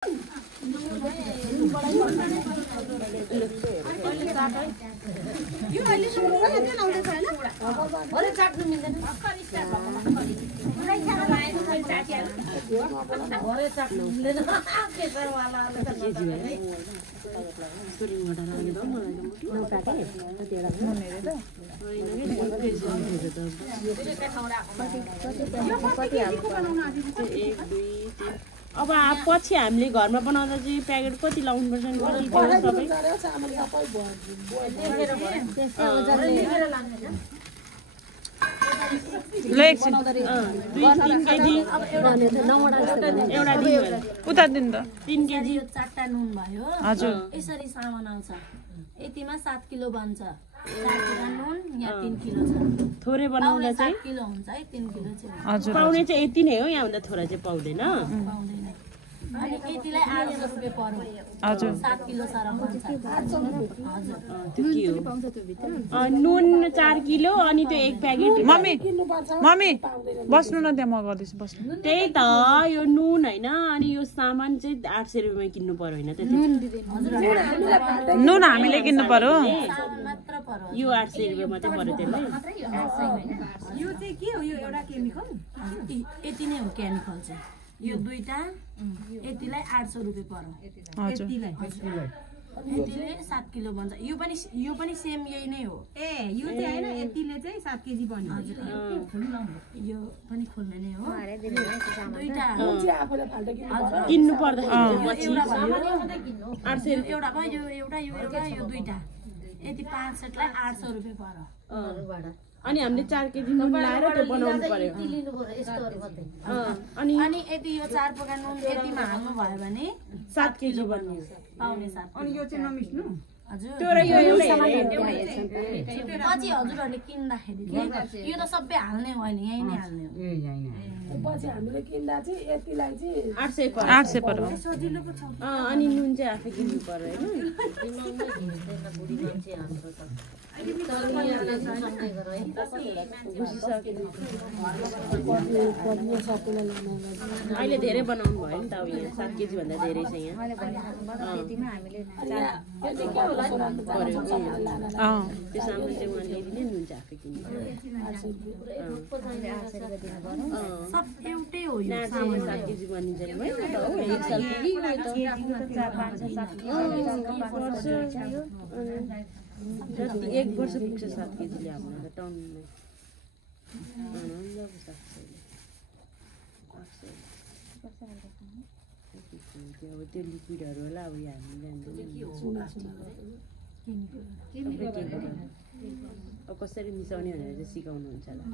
यो अहिले सुरु गर्दै लाउँदै छ हैन अरे चाट्नु मिल्दैन अरे चाट्नु मिल्दैन केसरवालाले त स्टोरिङ मोडा लाग्यो त मलाई त नौ प्याके कतिवटा मनेरे त अब पछि हामीले घरमा बनाउँदा चाहिँ प्याकेट कति लाउनुपर्छ नि कति उता दिन त 3 केजी 4टा नुन भयो हजुर यसरी सामान आउँछ यतिमा 7 किलो बन्छ 4 किलो नुन यहाँ 3 किलो छ थोरै बनाउँदा चाहिँ 7 किलो हुन्छ है 3 किलो चाहिँ हजुर पाउने चाहिँ यति नै हो यहाँ भन्दा थोरै चाहिँ पाउँदैन पाउँदैन अनि यतिलाई 800 रुपैयाँ पर्यो हजुर 7 किलो सरम बन्छ 800 रुपैयाँ हजुर त्यो के हो पाउँछ त्यो भित्र नुन 4 किलो अनि त्यो एक प्याकेट मम्मी मम्मी बस्नु न त्यहाँ म गर्दैछु बस्नु त्यही त यो नुन हैन अनि यो सामान चाहिँ 800 रुपैयाँमा किन्नु पर्यो हैन त्यति नुन हामीले किन्नु पर्यो सामान मात्र पर्यो यो 800 रुपैयाँ मात्रै पर्यो त्यसले यो चाहिँ के हो यो एउटा केमिकल यति नै हो केमिकल चाहिँ यो दुईटा यतिलाई 800 रुपैयाँ पर्यो यतिले 7 किलो बन्छ यो पनि सेम यही नै हो ए यो चाहिँ हैन यतिले चाहिँ 7 केजी बन्यो हजुर यो पनि खोल्ने नै हो दुईटा किन्नु पर्दा एउटा भयो यो एउटा यो दुईटा यति 5 सेटलाई 800 रुपैयाँ पर्यो अनि हामीले 4 केजी नुन लाएर त्यो बनाउनु पर्यो अनि यति यो 4 पोका नुन यतिमा हाल्नु भयो भने 7 केजी बन्यो पाउने 7 अनि यो चाहिँ नमिस्नु हजुर त्यो र यो एउटै पछि हजुरहरूले किन्दाखेरि यो त सबै हाल्ने हो अहिले यही नै हाल्ने हो पछि हामीले किन्दा चाहिँ यतिलाई चाहिँ 800 पर्यो सजिलो पो छ अनि नुन चाहिँ आफै किन्नु पर्यो अहिले धेरै बनाउनु भयो नि त अब यहाँ 7 केजी भन्दा धेरै छ यहाँ त्यो सामान चाहिँ उहाँले ल्याइदिने नुन चाहिँ आफै किन्नु सब एउटै हो यो 7 केजी बनिन्छ नि है त हो एक साल जति 1 वर्ष पुग्छ 7 केजीले हाम्रो टाउनमा त्यो लिक्विडहरू होला अब यहाँ हामी जान्दैनौँ अब कसरी मिसाउने भनेर चाहिँ सिकाउनुहुन्छ होला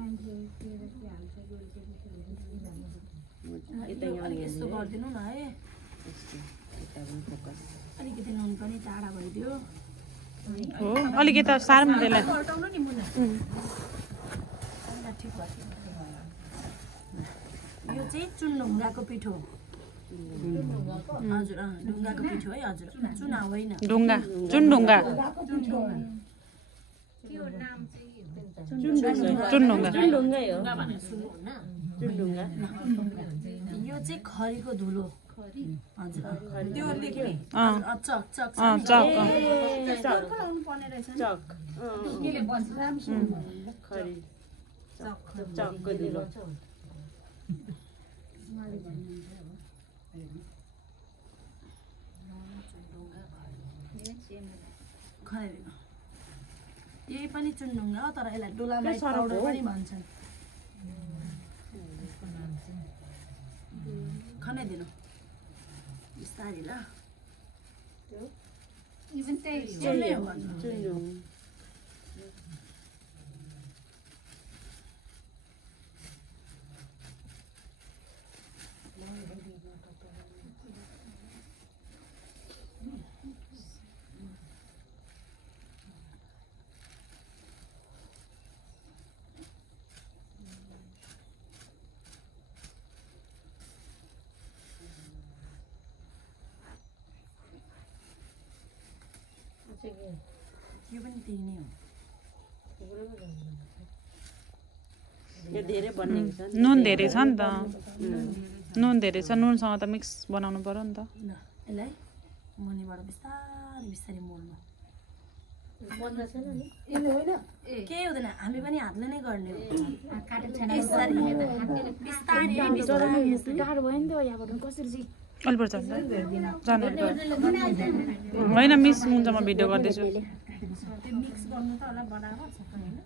यस्तो गरिदिनु न है फोकस अलिकति नुन पनि टाढा भइदियो हो अलिकति सार्नु त्यसलाई यो चाहिँ चुनढुङ्गाको पिठो हजुर ढुङ्गाको पिठो है हजुर चुना होइन ढुङ्गा चुनढुङ्गा चुनढुङ्गै हो यो चाहिँ खरीको धुलो हजुर त्यो लेख्ने चक चक चक खरी चकको धुलो खनाइदिनु यही पनि चुनढुङ्गा हो तर यसलाई डोलामाइट पाउडर पनि भन्छन् खनाइदिनु बिस्तारै ल चुनढुङ्गा यो पनि त्यही नै हो यो धेरै बनेको छ नुन धेरै छ नि त नुन धेरै छ नुनसँग त मिक्स बनाउनु पर्यो नि त ल यसलाई मुनिबाट बिस्तारै बिस्तारै मोल्नु केही हुँदैन हामी पनि हातले नै गर्ने हो अलि पर्छ जानु होइन मिस हुन्छ म भिडियो गर्दैछु त्यो मिक्स गर्नु त होला बराबर छ होइन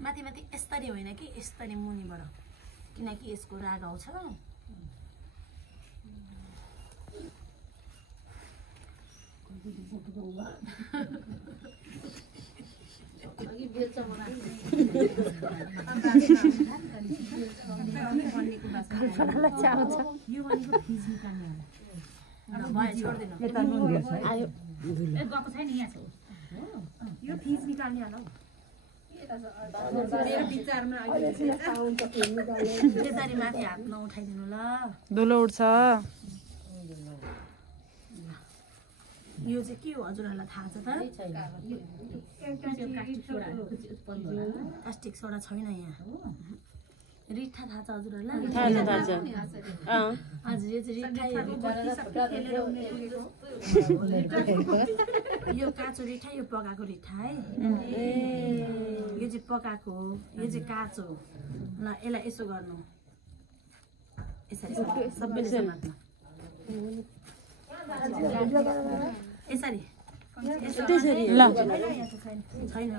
माथि माथि यस्तरी होइन कि यस्तरी मुनिबाट किनकि यसको राग आउँछ यो फिज निकाल्ने होला त्यसरी माथि हात नउठाइदिनु ल धुलो उठ्छ यो चाहिँ के हो हजुरहरूलाई थाहा छ त प्लास्टिक सोडा छैन यहाँ रिठा थाहा छ हजुरहरूलाई थाहा छ हजुर यो चाहिँ रिठा यो काँचो रिठा यो पकाएको रिठा है यो चाहिँ पकाएको हो यो चाहिँ काँचो हो ल यसलाई यसो गर्नु यसरी सबैले समात्नु यसरी ल छैन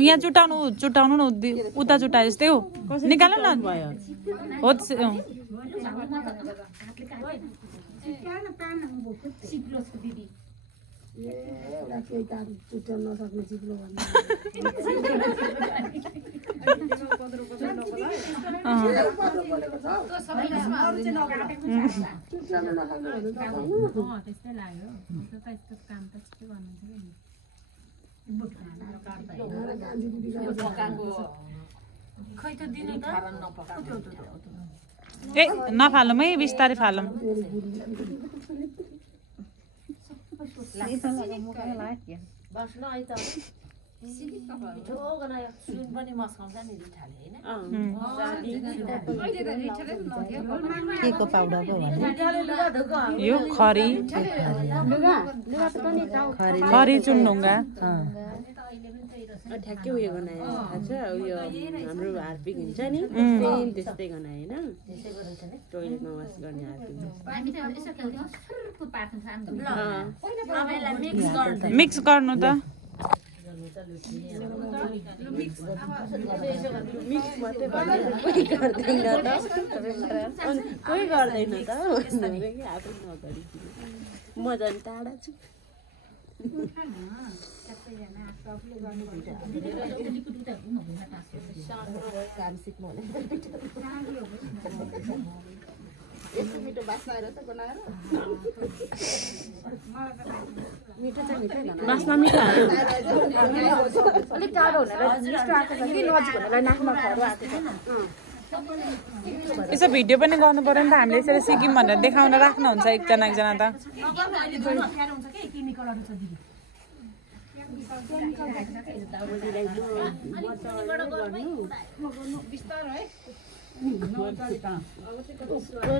यहाँ चुटाउनु न उता चुटाए जस्तै हो निकाल न हो त्यस्तै लाग्यो यस्तो काम त के गर्नुहुन्छ खै त दिनु त ए नफालौँ है बिस्तारै फालौँ सुन पनि मस्काउँछ नि रिठाले होइन यो खरी खरी चुन्नुङ्गा ठ्याक्कै उयो गनायो थाहा छ उयो हाम्रो हार्पिक हुन्छ नि सेम त्यस्तै गनायो होइन टोइलेटमा वास गर्ने हार्पिक मिक्स गर्नु त कोही गर्दैन त म झन् टाढा छु बास्ना मिठो अलिक टाढो हुनेर मिठो आएको छ कि नजिक हुनेलाई नाकमा खरो आएको छ यसो भिडियो पनि गर्नु पर्यो नि त हामीले यसरी सिक्यौँ भनेर देखाउन राख्नुहुन्छ एकजना एकजना त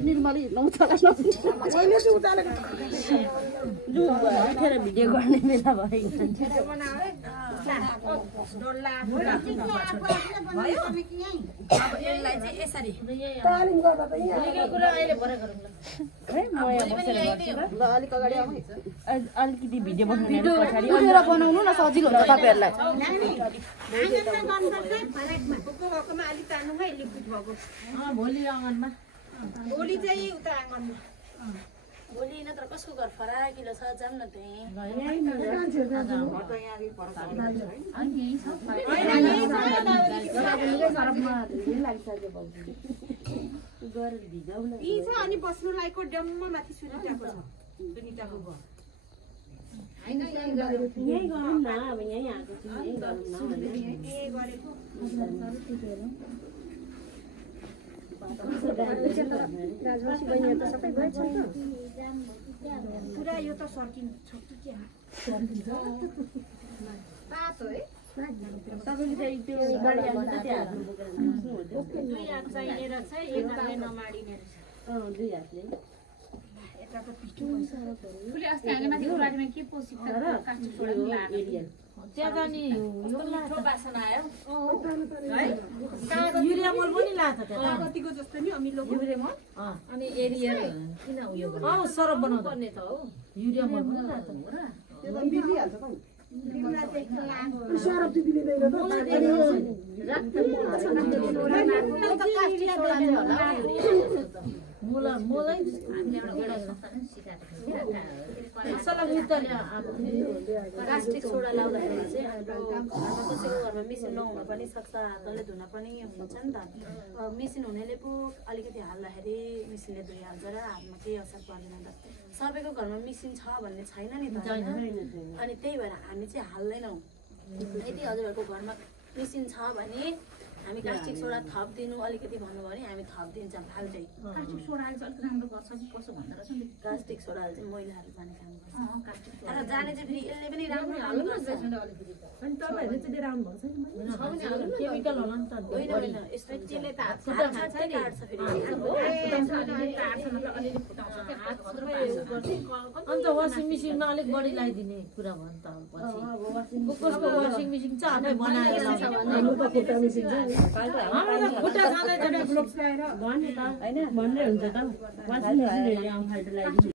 निर्मली उठेर भिडियो गर्ने बेला भयो अलिकति भिडियो बनाउनु न सजिलो हुन्छ तपाईँहरूलाई भोलि आँगनमा भोलि चाहिँ उता आँगनमा भोलि नत्र कसको घर फराकिलो छ जाऊँ न त्यहीँ अनि बस्नुलाईको डम्म माथि सुनिटाको छ सुनिटाको घर यहीँ गरौँ न अब यहीँ आएको छु यहीँ गरौँ न राजवासी बहिनीहरू त सबै गएछ नि पुरा यो त सर्किन सक्छ क्या तातो है तपाईँले चाहिँ त्यो गाडी हाल्नु त त्यहाँ हाल्नु बोकेर दुई हात चाहिने रहेछ एक हातले नमाडिने रहेछ दुई हातले यताको पिठो फुले अस्ति हामीले माथि बारीमा के पोसिन्छ कास्टिक सोडा एरियल त्यहाँ जाने यो मिठो बासना आयो है युरिया मल पनि लाछ त्यहाँ कतिको जस्तो नि अमिलो युरिया मल अनि एरिया किन उयो गर्नु सरब बनाउँदा पर्ने त हो युरिया मल पनि लाछ त्यो त मिलिहाल्छ खै सरब चाहिँ दिँदैन त कास्टिक सोडा लाउँदाखेरि चाहिँ हाम्रो घरमा कसैको घरमा मेसिन नहुन पनि सक्छ हातले धुन पनि हुन्छ नि त मेसिन हुनेले पो अलिकति हाल्दाखेरि मेसिनले धोइहाल्छ र हातमा केही असर पर्दैन त सबैको घरमा मेसिन छ भन्ने छैन नि त अनि त्यही भएर हामी चाहिँ हाल्दैनौँ यदि हजुरहरूको घरमा मेसिन छ भने हामी कास्टिक सोडा थपिदिनु अलिकति भन्नुभयो भने हामी थपिदिन्छौँ फाल्टै कास्टिक सोडाले चाहिँ अलिक राम्रो गर्छ कि कसो भन्दो रहेछ नि कास्टिक सोडाले चाहिँ मैलाहरू जाने काम गर्छ तर जाने चाहिँ फेरि यसले पनि राम्रो हाल्नु गर्छ अनि तपाईहरुले चाहिँ लिएर आउनु भएको छैन केमिकल होला नि त होइन होइन यस्तो त्यसले त हात काट्छ फेरि अन्त वासिङ मेसिनमा अलिक बढी लगाइदिने कुरा भयो नि त पछि कसको वासिङ मेसिन छ आफै बनाएर खुट्टा मेसिन छ खुट्टा खाँदै भन्ने त होइन भन्ने हुन्छ त वासिङ मेसिन